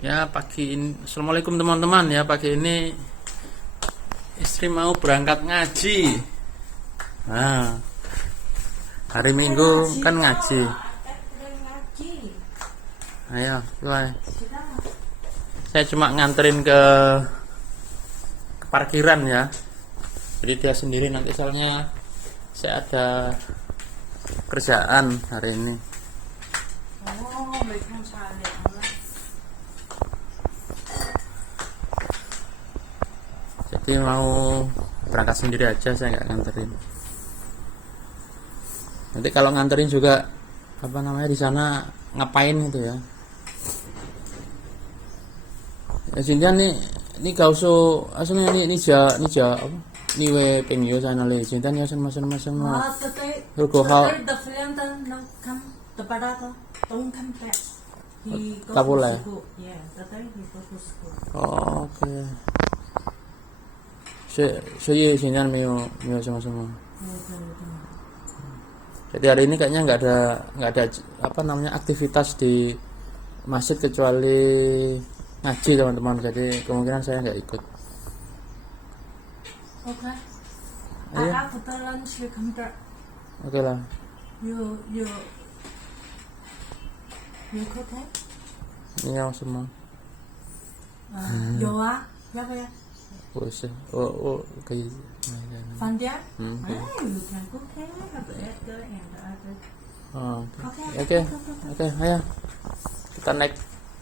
Ya pagi ini, assalamualaikum teman-teman. Ya pagi ini istri mau berangkat ngaji. Nah, hari Minggu kan ngaji. Ayo, mulai. Saya cuma nganterin ke parkiran ya. Jadi dia sendiri nanti, soalnya saya ada kerjaan hari ini. Jadi mau berangkat sendiri aja, saya nggak nganterin. Nanti kalau nganterin juga di sana ngapain gitu ya. Ya Sintian ini kau so aslinya ini apa? Ni we pengyo sana le Sintian ya san masan mah. Ruko hao. Kapula. Oh, oke. Saya Sintian mio sama-sama. Jadi hari ini kayaknya nggak ada aktivitas di masjid kecuali ngaji teman-teman. Jadi kemungkinan saya nggak ikut. Oke. Ayo. Oke lah. You okay? Iya semua. Doa, ya apa ya? Kayak. Fandia? Hmm. You can cook it, the other and the other. Oh, oke, ayo. Kita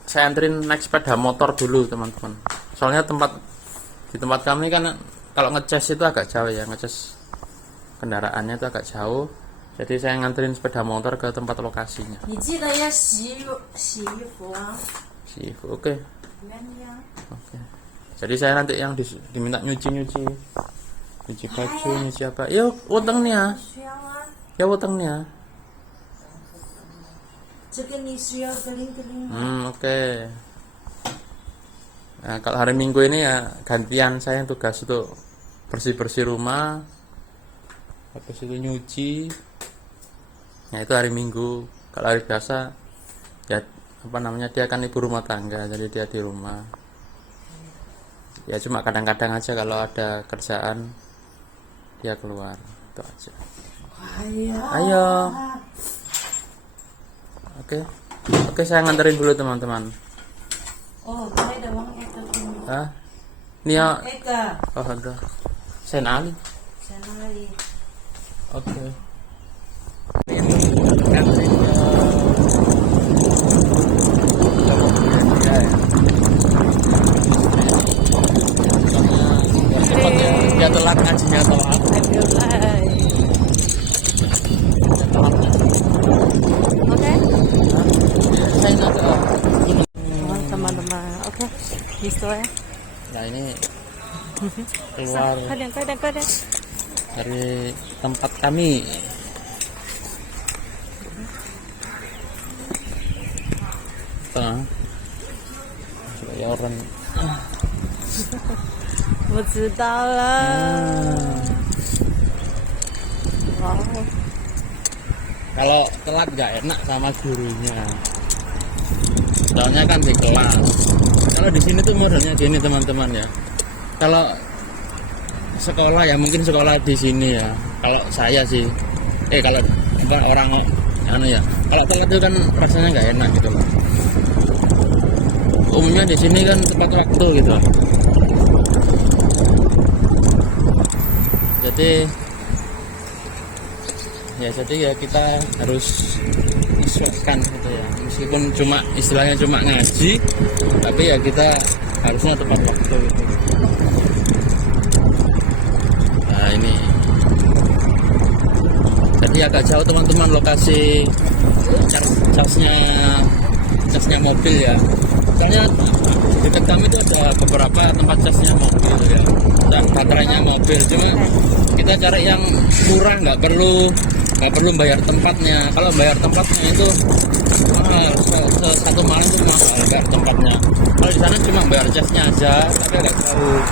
saya anterin naik sepeda motor dulu teman-teman. Soalnya di tempat kami kan kalau ngecas itu agak jauh ya, ngecas kendaraannya itu agak jauh. Jadi saya nganterin sepeda motor ke tempat lokasinya. Oke. Oke. Jadi saya nanti yang diminta nyuci baju, nyuci apa? Yuk, utangnya. Ya utangnya. Oke. Nah, kalau hari Minggu ini ya gantian, saya tugas untuk bersih rumah, habis itu nyuci. Nah itu hari Minggu. Kalau hari biasa ya dia kan ibu rumah tangga, jadi dia di rumah. Ya cuma kadang-kadang aja kalau ada kerjaan dia keluar, itu aja. Ayo. Oke, saya nganterin dulu teman-teman. Oh, ada uang Ah, Nia. Oh ada. Senali. Oke. Dia telat ngajinya telat. Oke. Saya nggak tahu. Teman-teman, oke. Bisa ya. Nah ini keluar Kadang. dari tempat kami. Ya orang. 我知道了。Wow. Kalau telat nggak enak sama gurunya. Soalnya kan di kelas. Kalau di sini tuh modelnya gini teman-teman ya. Kalau sekolah ya mungkin sekolah di sini ya. Kalau saya sih, kalau orang ya. Kalau telat itu kan rasanya nggak enak gitu loh. Umumnya di sini kan tepat waktu gitu. Jadi ya kita harus menyesuaikan gitu ya. Meskipun istilahnya cuma ngaji, tapi ya kita harusnya tepat waktu gitu. Nah ini. Jadi agak jauh teman-teman lokasi casnya mobil ya. Soalnya dekat kami itu ada beberapa tempat casnya mobil ya, dan baterainya mobil. Cuma kita cari yang murah, nggak perlu bayar tempatnya. Kalau bayar tempatnya itu satu malam itu mahal bayar tempatnya. Kalau di sana cuma bayar casnya aja, tapi agak jauh.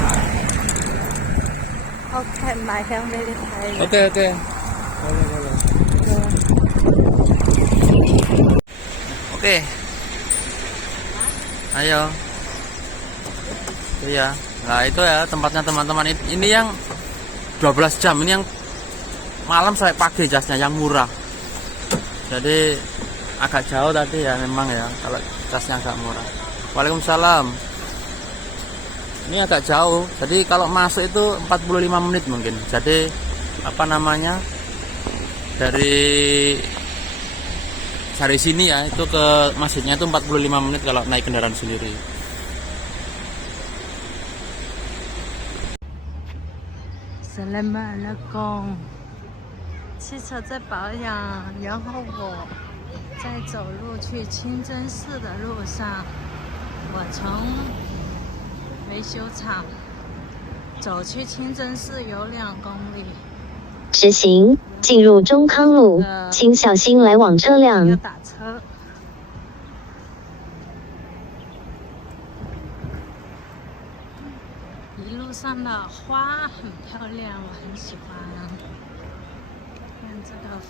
Oke, Michael very tired. Oke. Oke. Ayo. Iya. Nah itu ya tempatnya teman-teman. Ini yang 12 jam. Ini yang malam sampai pagi jasnya yang murah. Jadi agak jauh tadi ya memang ya kalau jasnya agak murah. Waalaikumsalam. Ini agak jauh. Jadi kalau masuk itu 45 menit mungkin. Jadi apa namanya? Dari sini ya itu ke masjidnya itu 45 menit kalau naik kendaraan sendiri. 是来买了工，汽车在保养，然后我在走路去清真寺的路上，我从维修厂走去清真寺有2公里。直行，进入中康路，请小心来往车要辆。打车。一路上的花很漂亮，我很喜欢。看这个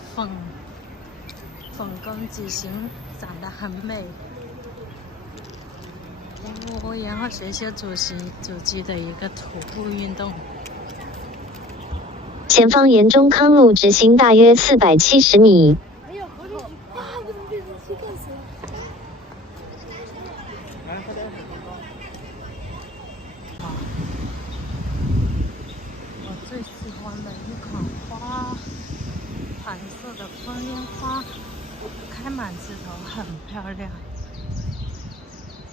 粉公矩形长得很美。然后学习主机的一个徒步运动。前方沿中康路直行大约470米。我最喜欢的一款花，蓝色的风铃花，开满枝头，很漂亮。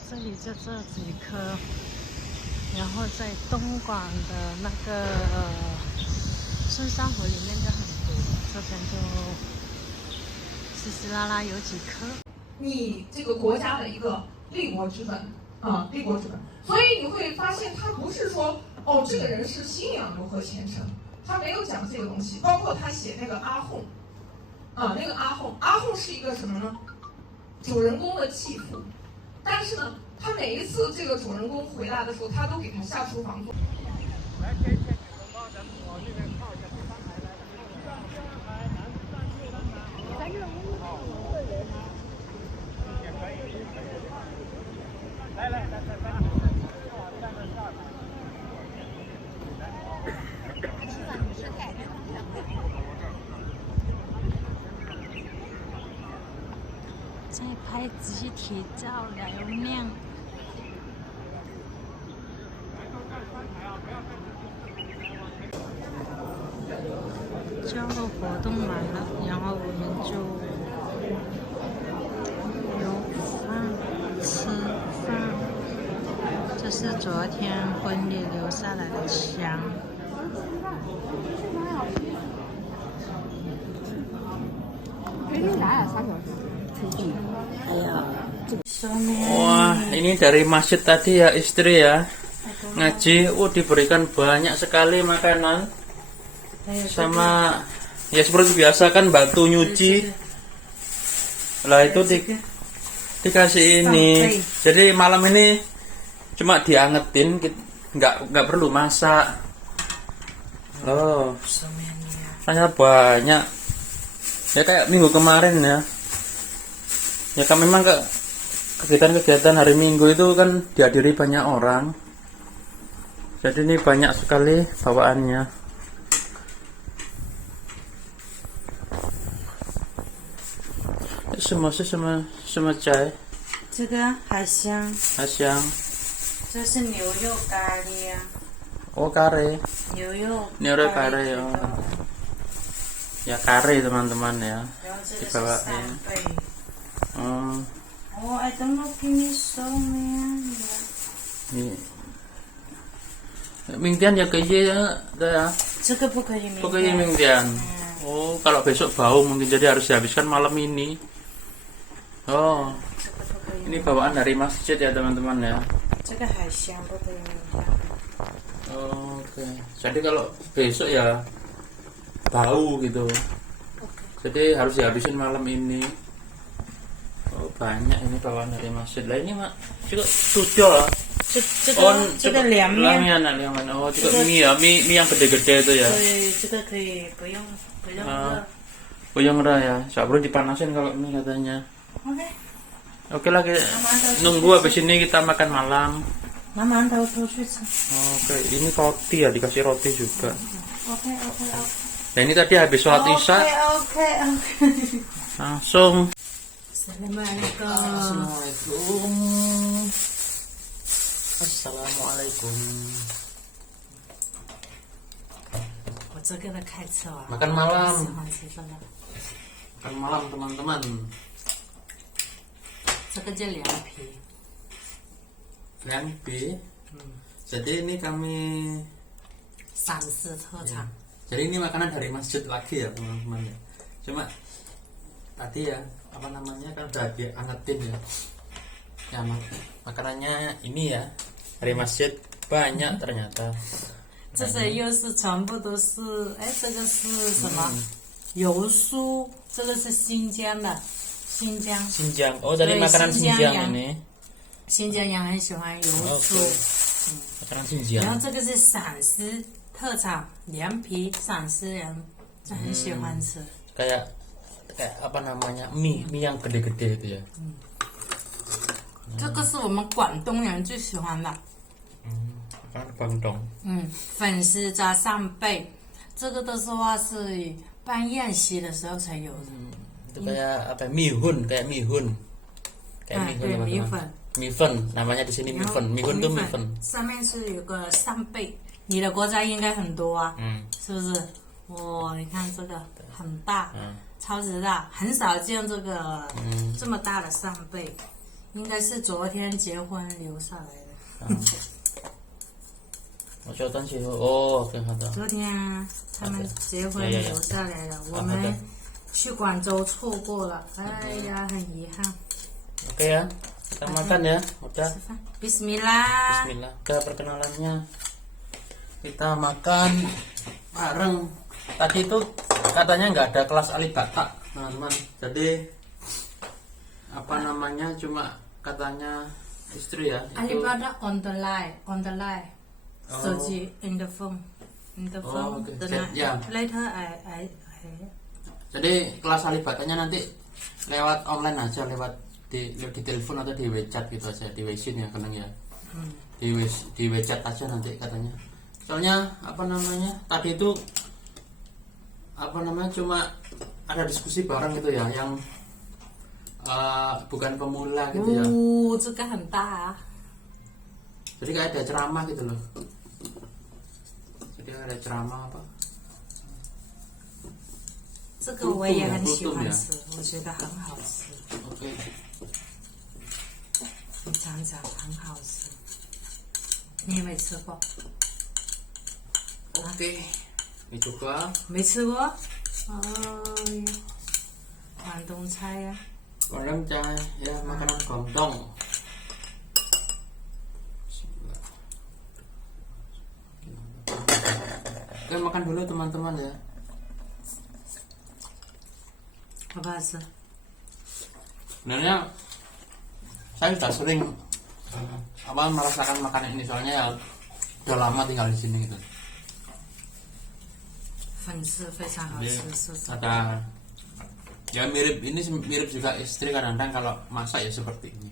这里就这几棵，然后在东莞的那个深山湖里面就很多，这边就稀稀拉拉有几棵。你这个国家的一个立国之本啊，立国之本。所以你会发现，他不是说哦，这个人是信仰如何虔诚，他没有讲这个东西。包括他写那个阿訇，啊，那个阿訇是一个什么呢？主人公的继父。但是呢，他每一次这个主人公回来的时候，他都给他下厨房做。在拍集体照留念。交流活动完了，然后我们就有吃饭。这是昨天婚礼留下来的香。Wah, ini dari masjid tadi ya istri ya ngaji. Diberikan banyak sekali makanan sama ya seperti biasa kan batu nyuci. Lah itu dikasih ini. Jadi malam ini cuma diangetin, nggak perlu masak. Loh, ternyata banyak. Ya kayak minggu kemarin ya. Ya kan memang kegiatan-kegiatan hari Minggu itu kan dihadiri banyak orang. Jadi ini banyak sekali bawaannya. Semua chai. 这个海香，海香。这是牛肉咖喱呀。Oh kare.牛肉kare ya. Ya kare teman-teman ya. 然后这个是 Dibawain. 扇贝。 Oh, I don't know finish so man. Mingtian ya kayaknya ya. 这个不可以明天。 Pokoknya mingtian. Oh, kalau besok bau mungkin jadi harus dihabiskan malam ini. Oh, ini bawaan dari masjid ya teman-teman ya. 这个海香不可以明天。 Oke. Jadi kalau besok ya bau gitu. Jadi harus dihabisin malam ini. Oh, banyak ini bawaan dari masjid. Lah ini mak juga tujuh lah. 这个凉面。 Oh, juga mie ya, mie yang gede-gede itu ya. 对，这个可以不用热。 Buyang ya, nggak perlu dipanasin kalau mie katanya. OK。Oke lah, nunggu habis ini kita makan malam. 拿馒头出去吃。 Oke, ini roti ya, dikasih roti juga. OK OK OK。 Nah ini tadi habis sholat isya, OK OK。 langsung. Assalamualaikum。 Assalamualaikum. 我这个的开车啊。 Makan malam. 喜欢吃这个。 Makan malam teman-teman. 这个叫凉皮。 Lampi. Jadi ini kami. 陕式特产。 Jadi ini makanan dari masjid lagi ya teman-teman ya. Cuma tadi ya apa namanya kan udah diangetin ya. Ya makanannya ini ya dari masjid banyak ternyata. 这些又是全部都是，哎，这个是什么？油酥，这个是新疆的，新疆。 Xinjiang. Oh tadi 对 makanan 新疆 Xinjiang 羊 ini. 新疆人很喜欢油酥。 Makanan 然 Xinjiang. 后这个是陕西特产凉皮，陕西人就很喜欢吃。 Kayak apa namanya mie yang gede-gede itu ya. 这个是我们广东人最喜欢的。 Makanan Guangdong. 粉丝加扇贝，这个的话是办宴席的时候才有的。 Itu kayak apa? Mihun, kayak mihun. Kayak 对， mihun 米 teman-teman. 粉。 Mifun namanya di sini 然后 mifun. Mihun tuh mifun. 上面是有个扇贝，你的国家应该很多啊， 是不是？哇，你看这个很大，超级大，很少见这个这么大的扇贝，应该是昨天结婚留下来的。 我昨天去哦，挺好的。昨天啊，他们结婚留下来的，我们去广州错过了，哎呀，很遗憾。 Oke ya, kita makan ya. Udah. Bismillah. Bismillah. Udah perkenalannya. Kita makan bareng. Tadi itu katanya nggak ada kelas alibata, teman-teman. Jadi apa namanya cuma katanya istri ya. Alibaba on the line, on the line. Oh. 手机 in the phone, in the phone. Okay. Then Yeah. later I. Jadi kelas alibatanya nanti lewat online aja, lewat di telepon atau di WeChat gitu aja, di Weixin ya kadang ya. Di WeChat aja nanti katanya. Soalnya apa namanya tadi itu apa namanya cuma ada diskusi bareng gitu ya, yang bukan pemula gitu ya. 这个很大啊。 Jadi kayak ada ceramah gitu loh. Jadi ada ceramah apa? 这个我也很喜欢吃，我觉得很好吃。 Oke. 你尝尝，很好吃。你有没有吃过？ Oke. Ini coba. 没吃过？哦呀，广东菜呀。 Guangdong cai ya, makanan Guangdong. Oke, makan dulu teman-teman ya. 好不好吃？ Sebenarnya saya sudah sering merasakan makanan ini, soalnya ya udah lama tinggal di sini gitu. 粉丝非常好吃，是不是？ Ada ya mirip ini, mirip juga istri kadang-kadang kalau masak ya seperti ini.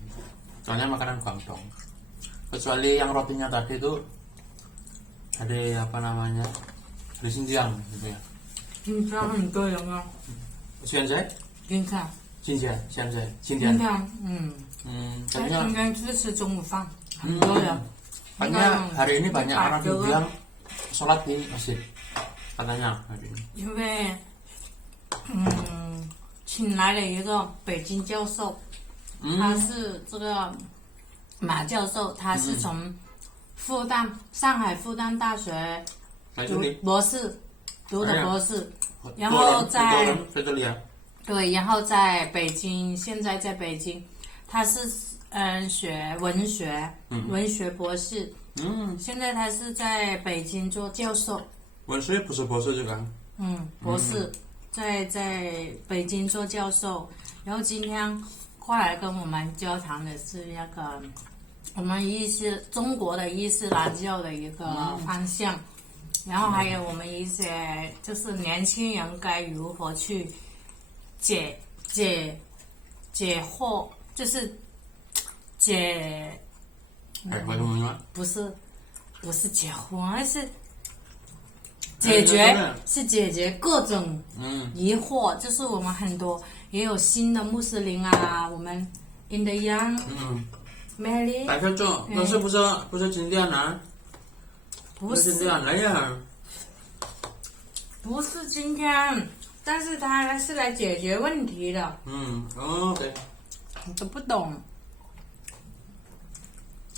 Soalnya makanan Guangdong. Kecuali yang rotinya tadi itu dari apa namanya dari Xinjiang gitu ya. 你知道很多有没有？ Xinjiang? 给你看， Xinjiang. 你看，他 Kayaknya 应该去吃中午饭，很多人。 Makanya hari ini banyak orang yang sholat di masjid katanya hari ini. 因为，请来了一个北京教授，他是这个马教授，他是从上海复旦大学读博士，读的博士，然后在然后在北京，现在在北京，他是学文学博士，现在他是在北京做教授。 文学不是博士就刚。博士在北京做教授，然后今天过来跟我们交谈的是那个我们中国的伊斯兰教的一个方向，然后还有我们一些就是年轻人该如何去解惑，就是 bagaimana? 不是结婚，是解决各种疑惑，就是我们很多也有新的穆斯林啊，我们 in the young married， 大学长，那是不是今天啊？不是今天来呀？不是今天，但是他是来解决问题的。Oke. 你都不懂。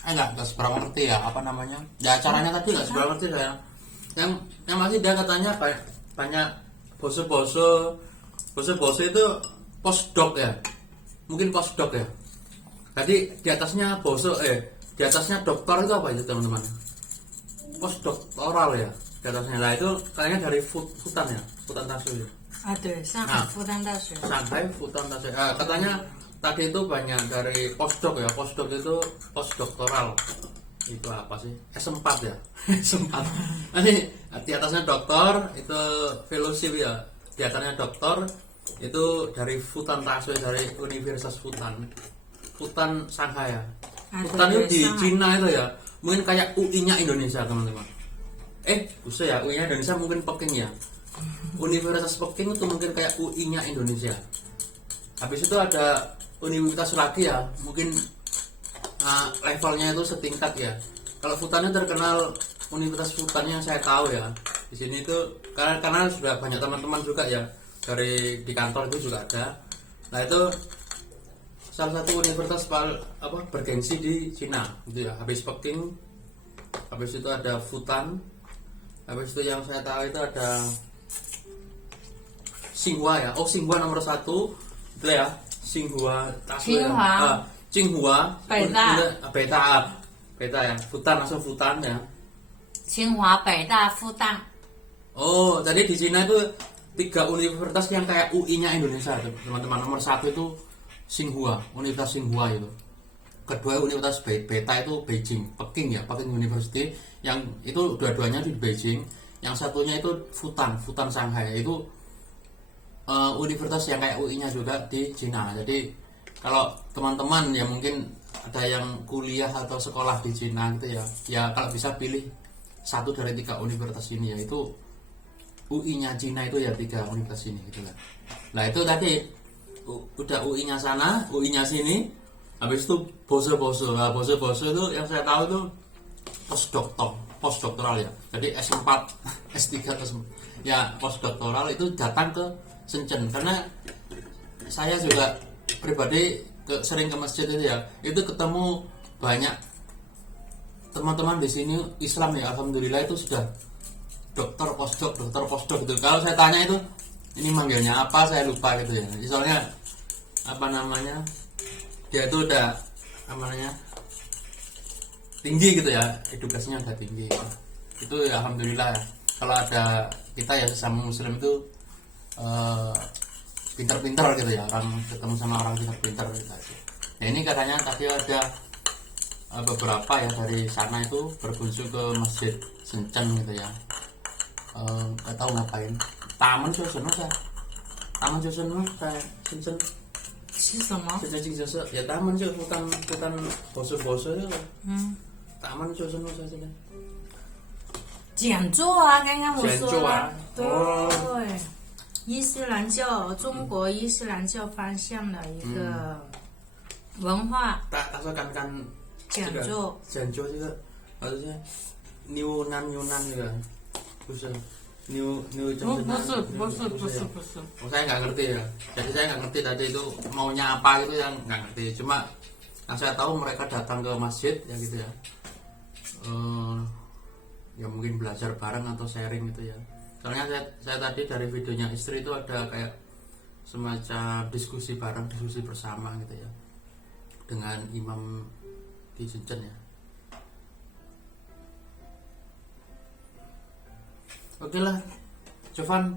Enggak seberapa ngerti ya apa namanya? Ya acaranya tadi nggak seberapa ngerti saya. Yang masih dia katanya banyak bose-bose itu postdoc ya. Mungkin postdoc ya. Tadi di atasnya di atasnya doktor itu apa itu teman-teman? Postdoktoral ya. Di atasnya lah itu kayaknya dari Futan ya, Futan Dasu ya. 对，上海复旦大学。Shanghai Futan Dasu. Katanya tadi itu banyak dari postdoc ya. Postdoc itu postdoktoral. Itu apa sih? S4 ya. S4. Nanti di atasnya doktor itu fellowship ya. Di atasnya doktor itu dari Futan Dasu dari Universitas Futan. Futan Shanghai ya. Futan itu di Cina itu ya. Mungkin kayak UI-nya Indonesia teman-teman. Usah ya, UI-nya Indonesia mungkin Peking ya. Universitas Peking itu mungkin kayak UI-nya Indonesia. Habis itu ada universitas lagi ya, mungkin levelnya itu setingkat ya. Kalau Futan terkenal Universitas Futan yang saya tahu ya. Di sini itu karena sudah banyak teman-teman juga ya dari di kantor itu juga ada. Nah itu salah satu universitas bergengsi di Cina gitu ya. Habis Peking, habis itu ada Futan, habis itu yang saya tahu itu ada Tsinghua ya. Tsinghua nomor 1 itu ya. Tsinghua Beta ya. Futan langsung Futan ya. Tsinghua, Beida, Fudan. Tadi di Cina itu 3 universitas yang kayak UI-nya Indonesia teman-teman. Nomor 1 itu Tsinghua, Universitas Tsinghua itu. Kedua Universitas Beta itu Beijing, Peking ya, Peking University. Yang itu dua-duanya di Beijing. Yang satunya itu Futan Shanghai itu universitas yang kayak UI-nya juga di Cina. Jadi kalau teman-teman ya mungkin ada yang kuliah atau sekolah di Cina gitu ya kalau bisa pilih 1 dari 3 universitas ini ya itu UI-nya Cina itu ya 3 universitas ini gitu kan. Nah itu tadi udah UI-nya sana, UI-nya sini, habis itu bose-bose itu yang saya tahu itu postdoktoral ya. Jadi S4, S3 ya postdoktoral itu datang ke Shenzhen karena saya juga pribadi sering ke masjid itu ya, itu ketemu banyak teman-teman di sini Islam ya, alhamdulillah itu sudah dokter postdoc gitu. Kalau saya tanya itu ini manggilnya apa saya lupa gitu ya. Soalnya dia itu udah tinggi gitu ya, edukasinya udah tinggi. Itu ya alhamdulillah ya. Kalau ada kita ya sesama muslim itu pintar-pintar gitu ya, orang ketemu sama orang pintar-pintar gitu aja. Nah ini katanya tadi ada beberapa ya dari sana itu berkunjung ke masjid Shenzhen gitu ya. Gak tahu ngapain. Taman Joseon saya Shenzhen. Ya taman sih, bukan bose-bose itu. Taman Joseon saya sih. 讲座啊，刚刚我说了，讲座啊，对，伊斯兰教，中国伊斯兰教方向的一个文化讲座。讲座这个maksudnya Yunan juga, bukan New 不是。saya nggak ngerti ya. Jadi saya nggak ngerti tadi itu maunya apa gitu yang nggak ngerti. Cuma yang saya tahu mereka datang ke masjid ya gitu ya. Ya mungkin belajar bareng atau sharing gitu ya. Soalnya saya tadi dari videonya istri itu ada kayak semacam diskusi bareng, diskusi bersama gitu ya dengan imam di Shenzhen ya. Oke lah, Jovan,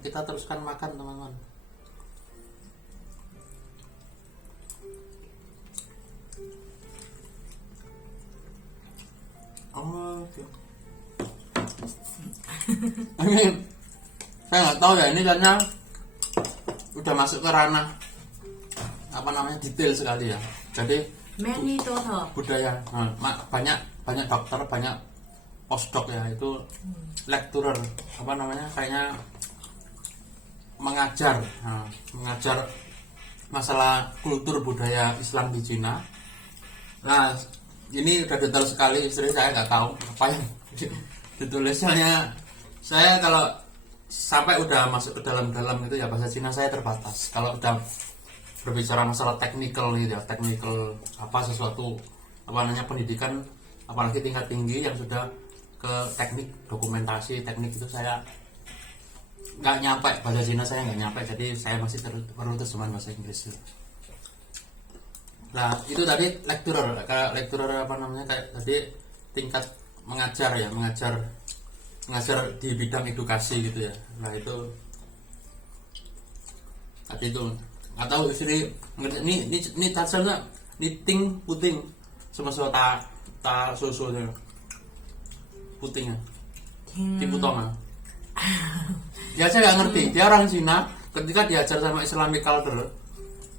kita teruskan makan teman-teman. Oke. Ini saya nggak tahu ya, ini kayaknya udah masuk ke ranah detail sekali ya. Jadi Many daughter. budaya. Nah, banyak dokter, banyak postdoc ya, itu lecturer, apa namanya, kayaknya mengajar masalah kultur budaya Islam di Cina. Nah, ini udah detail sekali, istri saya nggak tahu apa yang ditulis. Soalnya saya kalau sampai udah masuk ke dalam-dalam itu ya bahasa Cina saya terbatas. Kalau udah berbicara masalah teknikal gitu ya, teknikal apa sesuatu apa namanya pendidikan, apalagi tingkat tinggi yang sudah ke teknik dokumentasi teknik itu saya nggak nyampe, bahasa Cina saya nggak nyampe, jadi saya masih perlu terjemahan bahasa Inggris. Nah itu tadi lecturer, kayak lecturer apa namanya, kayak tadi tingkat mengajar ya, mengajar di bidang edukasi gitu ya. Nah itu tadi itu nggak tahu istri ini tatselnya niting puting sama ta susu putingnya tiputong. Dia aja nggak ngerti, dia orang Cina, ketika diajar sama Islamic culture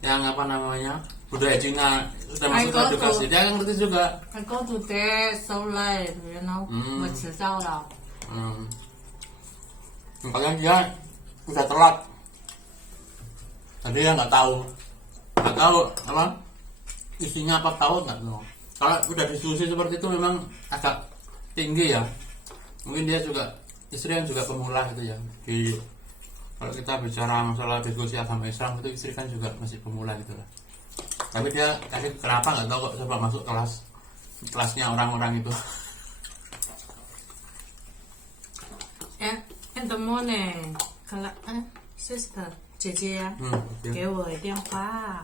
yang apa namanya budaya Cina sudah masuk ke edukasi, dia nggak ngerti juga. I go to there so late, you know, 我迟到了。 Makanya dia udah telat, jadi dia nggak tahu apa isinya, apa tahu nggak tahu. Kalau udah diskusi seperti itu memang agak tinggi ya, mungkin dia juga istri yang juga pemula gitu ya. Kalau kita bicara masalah diskusi agama Islam itu istri kan juga masih pemula gitu lah. Tapi dia kenapa nggak tahu kok coba masuk kelasnya orang-orang itu. In the morning, sister 姐姐呀，给我电话。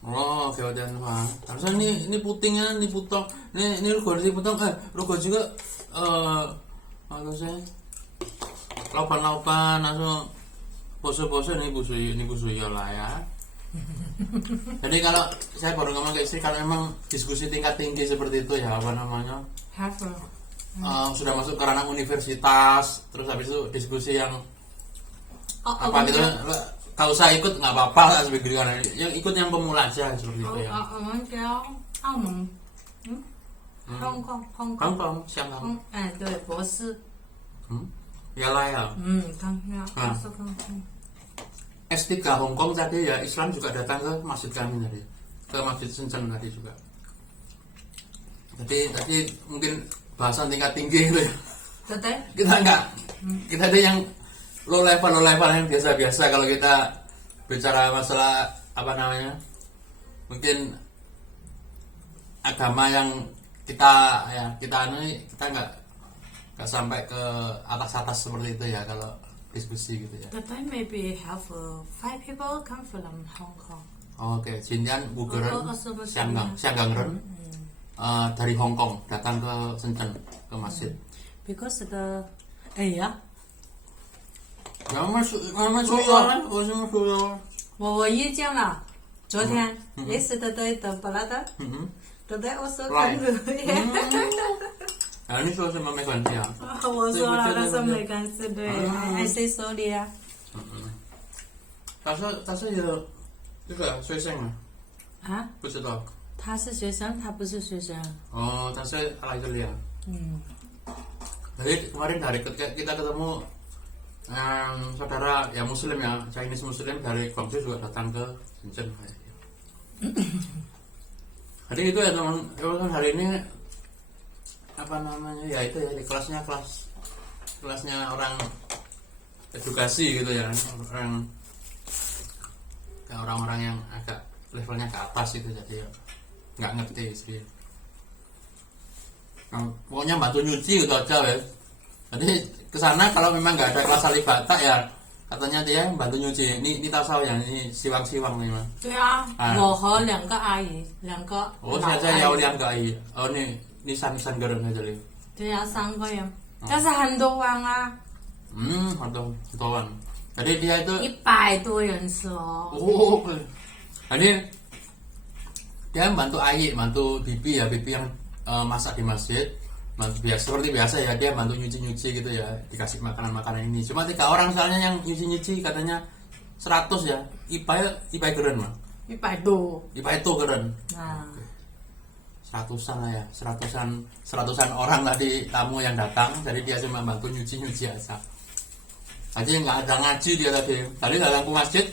Oh, kewajiban Pak. Harusnya ini putingnya, ini putong, ini putong, rugo juga apa sih? Laupan langsung pose ini busu ya lah ya. Jadi kalau saya baru ngomong ke istri, kalau memang diskusi tingkat tinggi seperti itu ya, apa namanya? Sudah masuk ke ranah universitas, terus habis itu diskusi yang apa gitu, kalau saya ikut nggak apa-apa lah sebagai yang ikut yang pemula aja seperti itu ya. Hong Kong, Shanghai. 对，博士。Ya lah ya. S3 Hong Kong tadi ya, Islam juga datang ke masjid kami tadi, ke masjid Shenzhen tadi juga. Tadi mungkin bahasan tingkat tinggi gitu ya. Kita ada yang low level yang biasa-biasa. Kalau kita bicara masalah apa namanya, mungkin agama yang kita nggak sampai ke atas seperti itu ya kalau diskusi gitu ya. That time maybe have 5 people come from Hong Kong. Oke, Jinjan Bugeren, Xianggang dari Hong Kong datang ke Shenzhen ke masjid. Because the ya. 我遇见了，昨天 yesterday the brother today also come to Nah ini sudah sama Megan ya. 我说了，他说没关系，对，I say sorry 啊。他是有这个学生啊？不知道。他是学生，他不是学生。Oh,他是来这里啊。Jadi kemarin kita ketemu saudara ya Muslim ya, Chinese Muslim dari Guangzhou juga datang ke Shenzhen. Jadi itu ya teman hari ini apa namanya ya, itu ya di kelasnya orang edukasi gitu ya, orang-orang yang agak levelnya ke atas itu, jadi ya nggak ngerti sih. Pokoknya bantu nyuci gitu aja ya. Jadi kesana kalau memang nggak ada kelas alifata ya katanya dia bantu nyuci. Ini tahu sao ya, ini siwang nih mah. 对啊，我和2个阿姨，2个。Oh, saya有2个阿姨。Oh, ini 3个人在这里。对啊，3个人，但是很多碗啊。很多碗。Jadi dia itu 100多人吃哦。Oh, jadi dia bantu ayi, bantu bibi ya, bibi yang masak di masjid. Seperti biasa ya, dia bantu nyuci gitu ya, dikasih makanan ini. Cuma 3 orang soalnya yang nyuci katanya 100 ya. Ipai keren mah. 100多。 Ipai itu keren. Nah. seratusan lah ya, seratusan orang tadi tamu yang datang, jadi dia cuma bantu nyuci aja. Tadi nggak ada ngaji dia tadi datang ke masjid,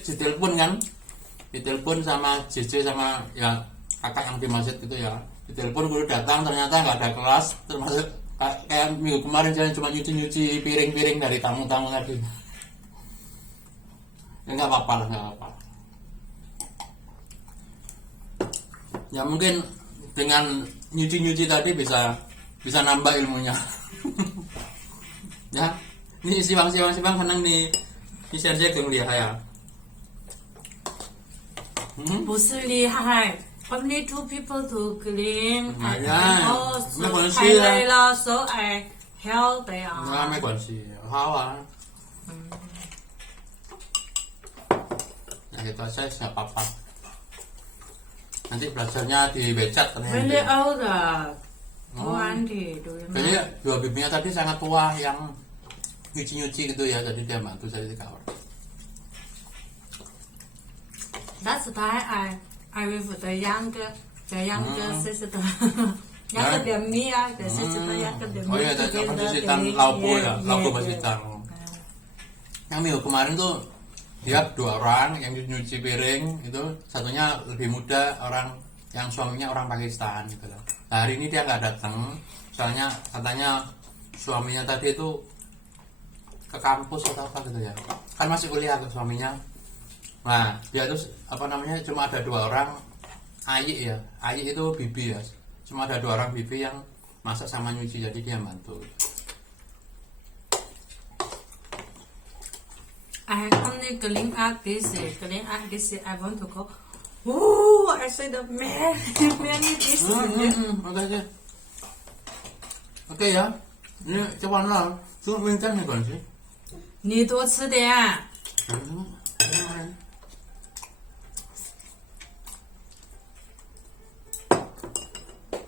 ditelepon sama JJ sama ya kakak yang di masjid itu ya, ditelepon gue datang, ternyata nggak ada kelas, termasuk kayak minggu kemarin saya cuma nyuci piring-piring dari tamu-tamu tadi. Ya nggak apa-apa lah, nggak apa-apa. Ya mungkin dengan nyuci tadi bisa nambah ilmunya. Ya, ini siwang senang nih. Ini saya geng dia ya. 不是厉害 ，only 2 people to clean。哎呀，没关系啊。太累了，so I help they are。那没关系，好啊。Ya gitu aja, nggak apa-apa. Nanti belajarnya di WeChat ternyata. Really old. Oh, Auntie, do you know? Kayaknya dua bibinya tadi sangat tua yang nyuci gitu ya, jadi dia bantu jadi 3 orang. That's why I with the younger sister, younger than me, the sister younger than me. Oh iya, tadi persitan Laupo ya, Laupo persitan. Yang minggu kemarin tuh dia 2 orang yang nyuci piring itu, satunya lebih muda, orang yang suaminya orang Pakistan gitu loh. Nah, hari ini dia nggak datang, soalnya katanya suaminya tadi itu ke kampus atau apa gitu ya, kan masih kuliah tuh suaminya. Nah, dia tuh apa namanya, cuma ada 2 orang Ayi ya, Ayi itu bibi ya, cuma ada 2 orang bibi yang masak sama nyuci, jadi dia bantu. I only clean up this. I want to go. Oh, I said the many this. Oke ya, ini coba lah, cuma minta nih kan sih. 你多吃点。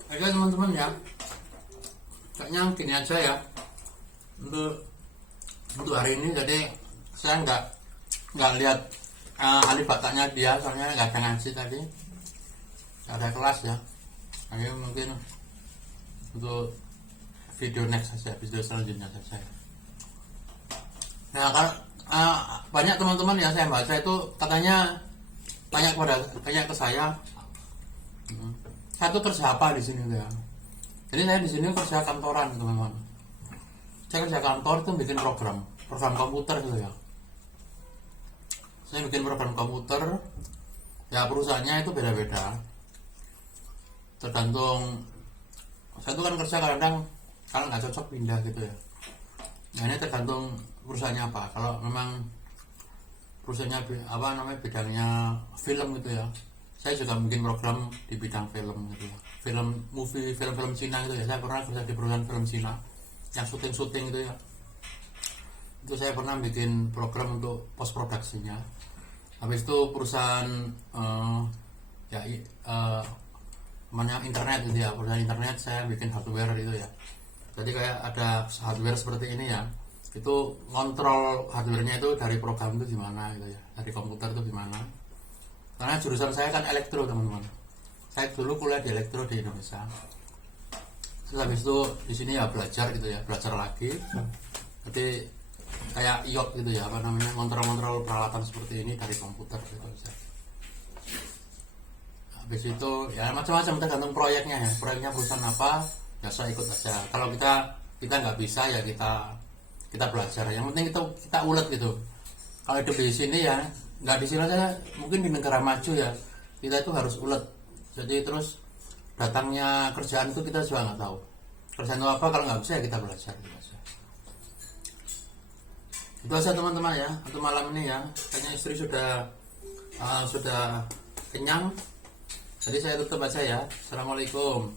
Oke teman-teman ya, kayaknya gini aja ya untuk hari ini. Jadi saya nggak lihat alif bataknya dia, soalnya nggak ada ngaji tadi, nggak ada kelas ya. Ayo mungkin untuk video next saja, video selanjutnya saja. Nah, kan banyak teman-teman ya saya baca itu katanya tanya ke saya, saya tuh kerja apa di sini ya. Jadi saya di sini kerja kantoran teman-teman. Saya kerja kantor itu bikin program komputer gitu ya. Saya bikin program komputer, ya perusahaannya itu beda-beda. Tergantung, saya tuh kan kerja kadang kalau nggak cocok pindah gitu ya. Nah ini tergantung perusahaannya apa. Kalau memang perusahaannya apa namanya bidangnya film gitu ya, saya juga bikin program di bidang film gitu ya. Film Cina gitu ya. Saya pernah kerja di perusahaan film Cina yang syuting gitu ya. Itu saya pernah bikin program untuk post produksinya. Habis itu perusahaan namanya internet gitu ya, perusahaan internet saya bikin hardware gitu ya. Jadi kayak ada hardware seperti ini ya, itu kontrol hardwarenya itu dari program itu gimana gitu ya, dari komputer itu gimana. Karena jurusan saya kan elektro teman-teman, saya dulu kuliah di elektro di Indonesia. Terus habis itu di sini ya belajar gitu ya, belajar lagi. Jadi kayak IOT gitu ya, apa namanya, kontrol peralatan seperti ini dari komputer gitu. Habis itu ya macam-macam tergantung proyeknya ya, proyeknya perusahaan apa ya saya ikut aja. Kalau kita nggak bisa ya kita belajar, yang penting kita ulet gitu. Kalau hidup di sini ya nggak di sini aja, mungkin di negara maju ya kita itu harus ulet. Jadi terus datangnya kerjaan itu kita juga nggak tahu kerjaan itu apa, kalau nggak bisa ya kita belajar gitu aja. Itu aja teman-teman ya untuk malam ini ya. Kayaknya istri sudah kenyang, jadi saya tutup aja ya. Assalamualaikum.